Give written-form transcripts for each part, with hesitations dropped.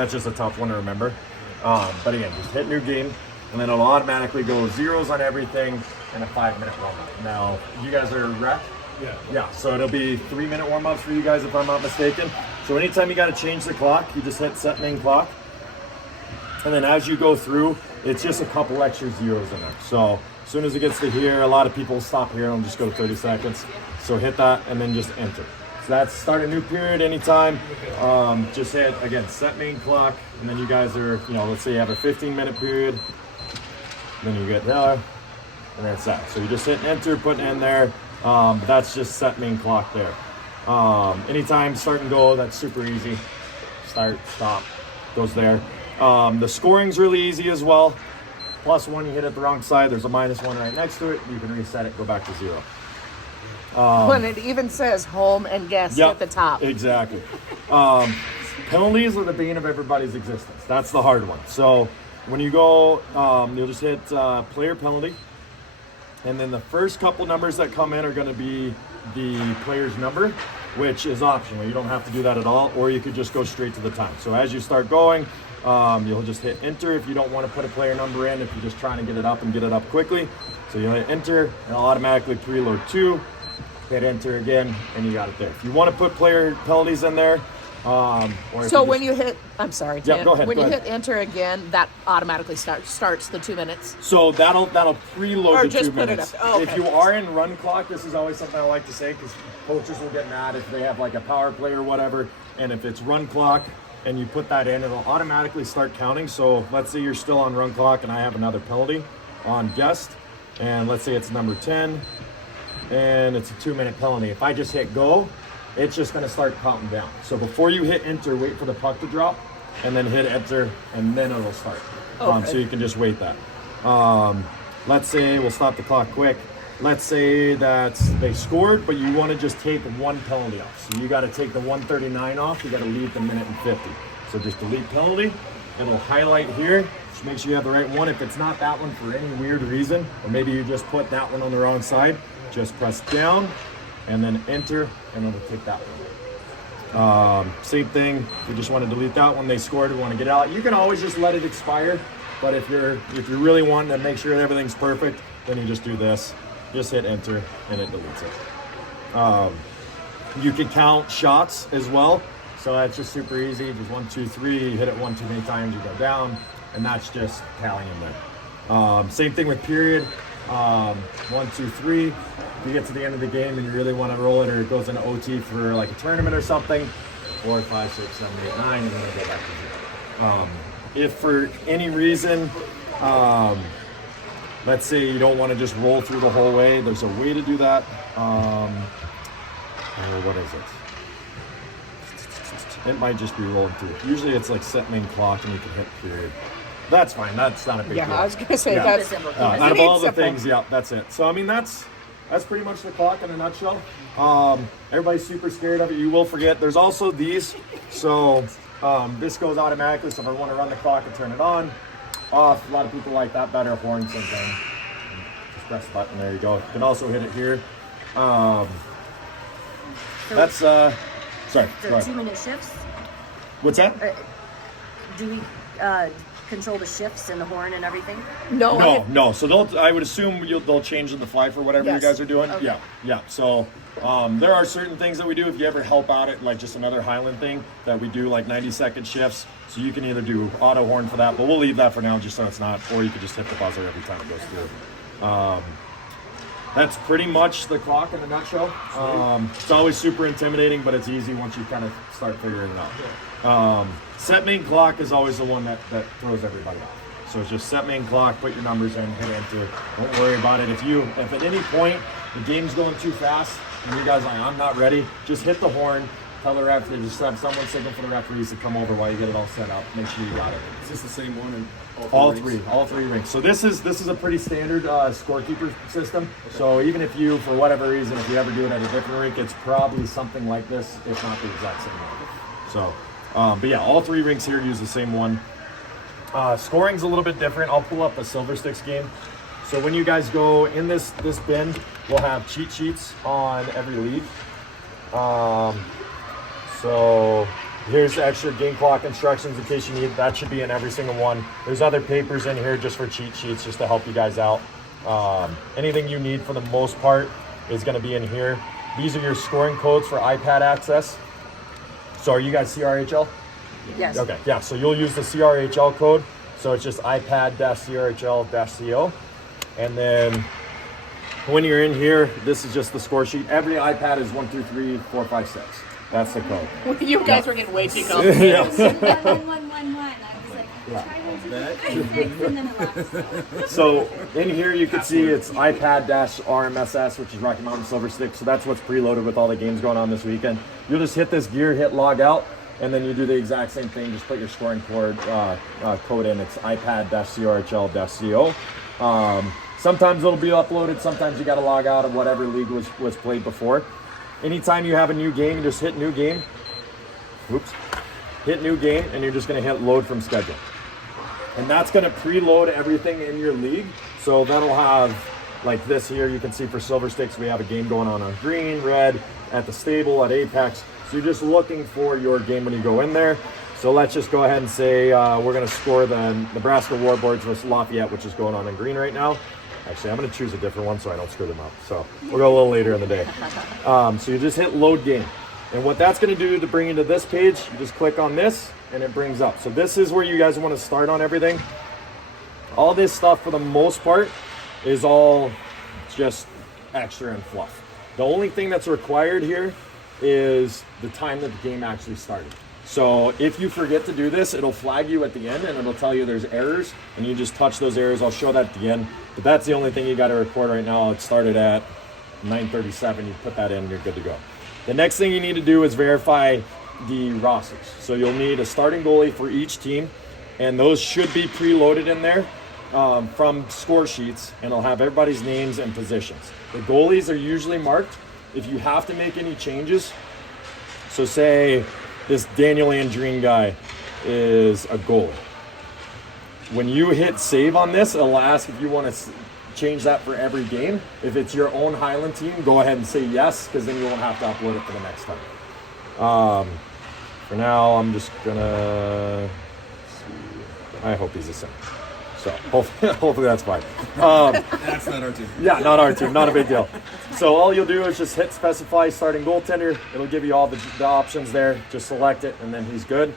That's just a tough one to remember. But again, just hit new game, and then it'll automatically go zeros on everything and a 5-minute warm-up. Now, you guys are rec? Yeah, so it'll be 3-minute warm-ups for you guys if I'm not mistaken. So anytime you got to change the clock, you just hit set main clock. And then as you go through, it's just a couple extra zeros in there. So as soon as it gets to here, a lot of people stop here and just go to 30 seconds. So hit that and then just enter. So that's start a new period anytime. Just hit, again, set main clock. And then you guys are, let's say you have a 15-minute period. Then you get there, and that's that. So you just hit enter, put it in there. That's just set main clock there. Anytime start and go, that's super easy. Start, stop, goes there. The scoring's really easy as well. +1, you hit it the wrong side, there's a -1 right next to it. You can reset it, go back to 0. When it even says home and guest at the top. Exactly. Penalties are the bane of everybody's existence. That's the hard one. So when you go, you'll just hit player penalty. And then the first couple numbers that come in are going to be the player's number, which is optional. You don't have to do that at all, or you could just go straight to the time. So as you start going, you'll just hit enter if you don't want to put a player number in, if you're just trying to get it up and get it up quickly. So you'll hit enter, and it'll automatically preload 2. Hit enter again, and you got it there. If you want to put player penalties in there, so when you hit, I'm sorry, Dan. Yeah, go ahead. When you hit enter again, that automatically starts the 2 minutes. So that'll preload or the just 2 put minutes. It up. Oh, okay. If you are in run clock, this is always something I like to say because coaches will get mad if they have like a power play or whatever. And if it's run clock and you put that in, it'll automatically start counting. So let's say you're still on run clock and I have another penalty on guest, and let's say it's number 10, and it's a 2-minute penalty. If I just hit go, it's just going to start counting down. So before you hit enter, wait for the puck to drop, and then hit enter, and then it'll start. Okay. So you can just wait that. Let's say, we'll stop the clock quick. Let's say that they scored, but you want to just take one penalty off. So you got to take the 139 off. You got to leave the minute and 50. So just delete penalty. It'll highlight here. Just make sure you have the right one. If it's not that one for any weird reason, or maybe you just put that one on the wrong side, just press down and then enter, and it'll take that one. Same thing, if you just want to delete that one, they scored, want to get out. You can always just let it expire, but if you're really wanting to make sure everything's perfect, then you just do this. Just hit enter, and it deletes it. You can count shots as well, so that's just super easy. Just 1, 2, 3, you hit it one too many times, you go down, and that's just tallying there. Same thing with period. 1, 2, 3. If you get to the end of the game and you really want to roll it, or it goes into OT for like a tournament or something, 4, 5, 6, 7, 8, 9, and then it'll go back to 0. If for any reason, let's say you don't want to just roll through the whole way, there's a way to do that. What is it? It might just be rolling through. Usually it's like set main clock and you can hit period. That's fine. That's not a big deal. Yeah, I was going to say that's out of all the simple things. Yeah, that's it. So I mean, that's pretty much the clock in a nutshell. Everybody's super scared of it. You will forget. There's also these. So this goes automatically. So if I want to run the clock and turn it on, off. A lot of people like that better. Horn, same thing. Just press the button. There you go. You can also hit it here. That's sorry. The 2-minute shifts. What's that? Do we control the shifts and the horn and everything? No. So I would assume they'll change on the fly for whatever you guys are doing. Okay. Yeah. So there are certain things that we do. If you ever help out at like just another Hyland thing that we do, like 90-second shifts. So you can either do auto horn for that, but we'll leave that for now just so it's not, or you could just hit the buzzer every time it goes through. That's pretty much the clock in a nutshell. It's always super intimidating, but it's easy once you kind of start figuring it out. Set main clock is always the one that throws everybody off. So it's just set main clock, put your numbers in, hit enter. Don't worry about it. If at any point the game's going too fast and you guys are like, I'm not ready, just hit the horn, tell the ref, just have someone signal for the referees to come over while you get it all set up. Make sure you got it. Is this the same one in all three rings? So this is a pretty standard scorekeeper system. So even if you, for whatever reason, if you ever do it at a different rink, it's probably something like this, if not the exact same one. So, but yeah, all 3 rinks here use the same one. Scoring's a little bit different. I'll pull up a Silver Sticks game. So when you guys go in this bin, we'll have cheat sheets on every league. So Here's extra game clock instructions in case you need. That should be in every single one. There's other papers in here just for cheat sheets, just to help you guys out. Anything you need for the most part is going to be in here. These are your scoring codes for iPad access. So are you guys CRHL? Yes. Okay, yeah, so you'll use the CRHL code. So it's just iPad-CRHL-CO. And then when you're in here, this is just the score sheet. Every iPad is 1, 2, 3, 4, 5, 6. That's the code. You guys were getting way too complicated. 1, 1, 1, 1. I was like, try 1, 2, 3, 6, and then it left. So in here you can see it's iPad-RMSS, which is Rocky Mountain Silver Stick. So that's what's preloaded with all the games going on this weekend. You'll just hit this gear, hit log out, and then you do the exact same thing. Just put your scoring code in. It's iPad-CRHL-CO. Sometimes it'll be uploaded. Sometimes you got to log out of whatever league was played before. Anytime you have a new game, you just hit new game. Oops. Hit new game, and you're just going to hit load from schedule. And that's going to preload everything in your league. So that'll have, like this here, you can see for Silver Sticks, we have a game going on green, red, at the stable, at Apex. So you're just looking for your game when you go in there. So let's just go ahead and say we're going to score the Nebraska Warboards versus Lafayette, which is going on in green right now. Actually, I'm going to choose a different one so I don't screw them up. So we'll go a little later in the day. So you just hit load game. And what that's going to do to bring you to this page, you just click on this and it brings up. So this is where you guys want to start on everything. All this stuff for the most part is all just extra and fluff. The only thing that's required here is the time that the game actually started. So if you forget to do this, it'll flag you at the end and it'll tell you there's errors and you just touch those errors. I'll show that at the end, but that's the only thing you got to record right now. It started at 9:37. You put that in, you're good to go. The next thing you need to do is verify the rosters. So you'll need a starting goalie for each team, and those should be preloaded in there from score sheets, and it'll have everybody's names and positions. The goalies are usually marked. If you have to make any changes, so say this Daniel Andreen guy is a goalie. When you hit save on this, it'll ask if you want to change that for every game. If it's your own Hyland team, go ahead and say yes, because then you won't have to upload it for the next time. For now, I'm just gonna see. I hope he's the same. So hopefully that's fine. That's not our team. Yeah, not our team, not a big deal. So all you'll do is just hit specify starting goaltender. It'll give you all the options there. Just select it, and then he's good.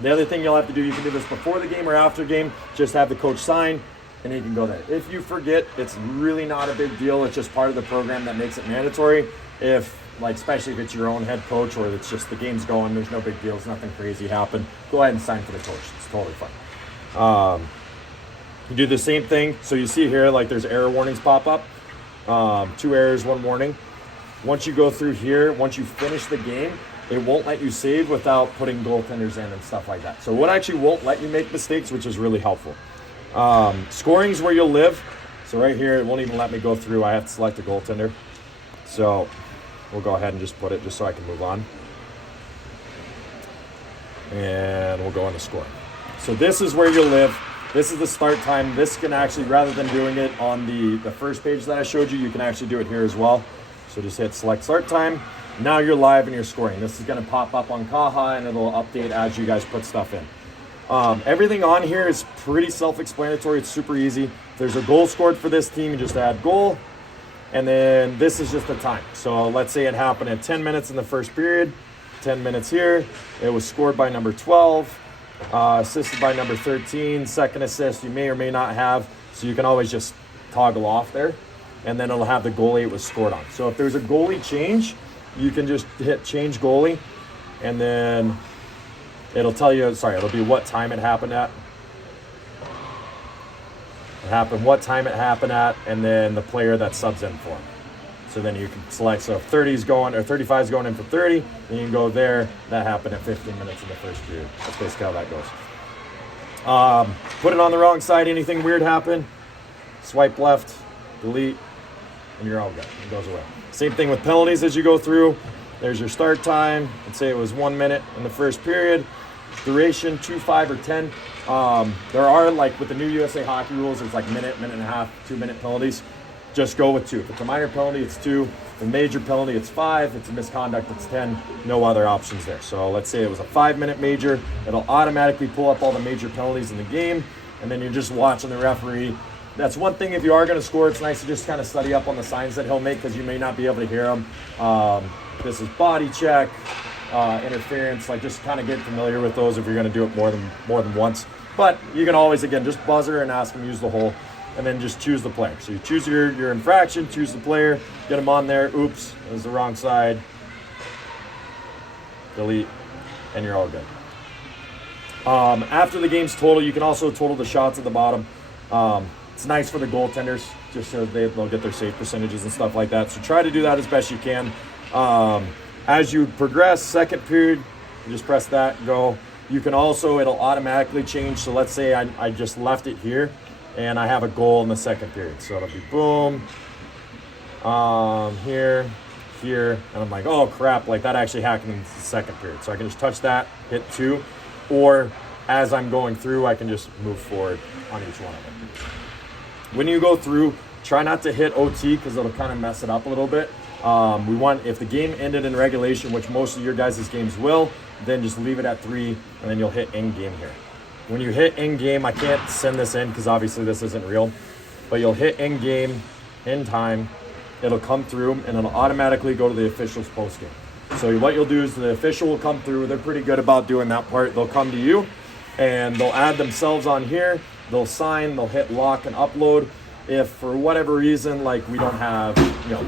The other thing you'll have to do, you can do this before the game or after game, just have the coach sign, and he can go there. If you forget, it's really not a big deal. It's just part of the program that makes it mandatory. Especially if it's your own head coach or it's just the game's going, there's no big deals, nothing crazy happened. Go ahead and sign for the coach. It's totally fine. You do the same thing. So you see here, like there's error warnings pop up. 2 errors, 1 warning. Once you go through here, once you finish the game, it won't let you save without putting goaltenders in and stuff like that. So what actually won't let you make mistakes, which is really helpful. Scoring's where you'll live. So right here, it won't even let me go through. I have to select a goaltender. So we'll go ahead and just put it just so I can move on. And we'll go into scoring. So this is where you'll live. This is the start time. This can actually, rather than doing it on the first page that I showed you, you can actually do it here as well. So just hit select start time. Now you're live and you're scoring. This is going to pop up on Kaha and it'll update as you guys put stuff in. Everything on here is pretty self-explanatory. It's super easy. If there's a goal scored for this team, you just add goal. And then this is just the time. So let's say it happened at 10 minutes in the first period. 10 minutes here. It was scored by number 12. Assisted by number 13. Second assist you may or may not have. So you can always just toggle off there. And then it'll have the goalie it was scored on. So if there's a goalie change, you can just hit change goalie. And then it'll tell you, it'll be what time it happened at. What time it happened at, and then the player that subs in for him. So then you can select, so if 30 is going, or 35 is going in for 30, then you can go there. That happened at 15 minutes in the first period. That's basically how that goes. Put it on the wrong side, anything weird happen, swipe left, delete, and you're all good. It goes away. Same thing with penalties as you go through. There's your start time. Let's say it was 1 minute in the first period. Duration, 2, 5, or 10. There are, like with the new USA hockey rules, there's like minute and a half, 2 minute penalties. just go with 2. If it's a minor penalty, it's 2. If a major penalty, it's 5. If it's a misconduct, it's 10. No other options there. So let's say it was a 5-minute major. It'll automatically pull up all the major penalties in the game, and then you're just watching the referee. That's one thing, if you are going to score, it's nice to just kind of study up on the signs that he'll make because you may not be able to hear them. This is body check, interference, like just kind of get familiar with those if you're going to do it more than once. But you can always, again, just buzzer and ask him use the hole, and then just choose the player. So you choose your infraction, choose the player, get him on there. Oops, it was the wrong side. Delete, and you're all good. After the game's total, you can also total the shots at the bottom. It's nice for the goaltenders, just so they'll get their save percentages and stuff like that. So try to do that as best you can. As you progress, second period, you just press that, go. You can also, it'll automatically change. So let's say I just left it here and I have a goal in the second period. So it'll be boom, here, and I'm like, oh crap, like that actually happened in the second period. So I can just touch that, hit 2, or as I'm going through, I can just move forward on each one of them. When you go through, try not to hit OT because it'll kind of mess it up a little bit. We want, if the game ended in regulation, which most of your guys' games will, then just leave it at 3, and then you'll hit in game here. When you hit in game, I can't send this in because obviously this isn't real, but you'll hit in game, in time, it'll come through and it'll automatically go to the official's post game. So what you'll do is the official will come through. They're pretty good about doing that part. They'll come to you and they'll add themselves on here. They'll sign, they'll hit lock and upload. If for whatever reason, like we don't have,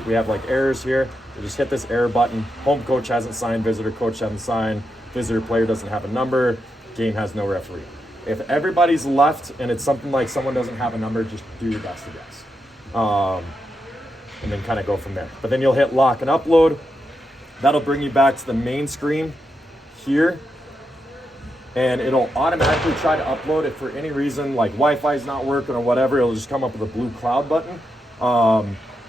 we have like errors here, we'll just hit this error button. Home coach hasn't signed, visitor coach hasn't signed, visitor player doesn't have a number, game has no referee. If everybody's left and it's something like someone doesn't have a number, just do your best to guess. And then kind of go from there. But then you'll hit lock and upload. That'll bring you back to the main screen here. And it'll automatically try to upload it for any reason, like Wi-Fi is not working or whatever. It'll just come up with a blue cloud button.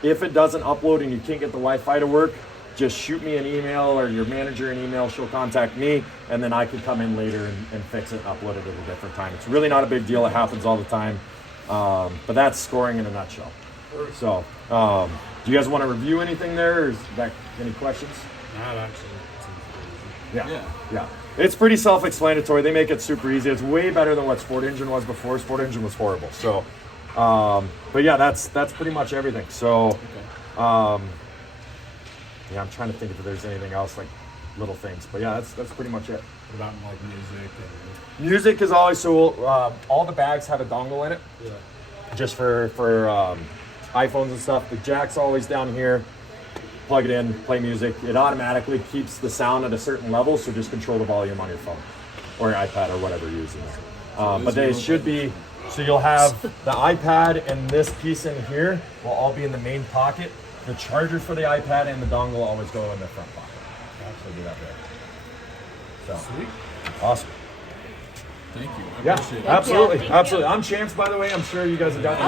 If it doesn't upload and you can't get the Wi-Fi to work, just shoot me an email or your manager an email. She'll contact me, and then I can come in later and fix it and upload it at a different time. It's really not a big deal. It happens all the time. But that's scoring in a nutshell. So, do you guys want to review anything there, or is that any questions? Not actually. Yeah. It's pretty self-explanatory. They make it super easy. It's way better than what Sport Engine was before. Sport Engine was horrible. So, but yeah, that's pretty much everything. So, I'm trying to think if there's anything else, like little things. But yeah, that's pretty much it. What about like music? Music is always all the bags have a dongle in it. Yeah. Just for iPhones and stuff. The jack's always down here. Plug it in, play music. It automatically keeps the sound at a certain level, so just control the volume on your phone or your iPad or whatever you're using. But they should be, so you'll have the iPad and this piece in here will all be in the main pocket. The charger for the iPad and the dongle always go in the front pocket. So do that there. So, Sweet. Awesome. Thank you. I Yeah, appreciate it. absolutely. Thank you. Absolutely. I'm Chance, by the way. I'm sure you guys have gotten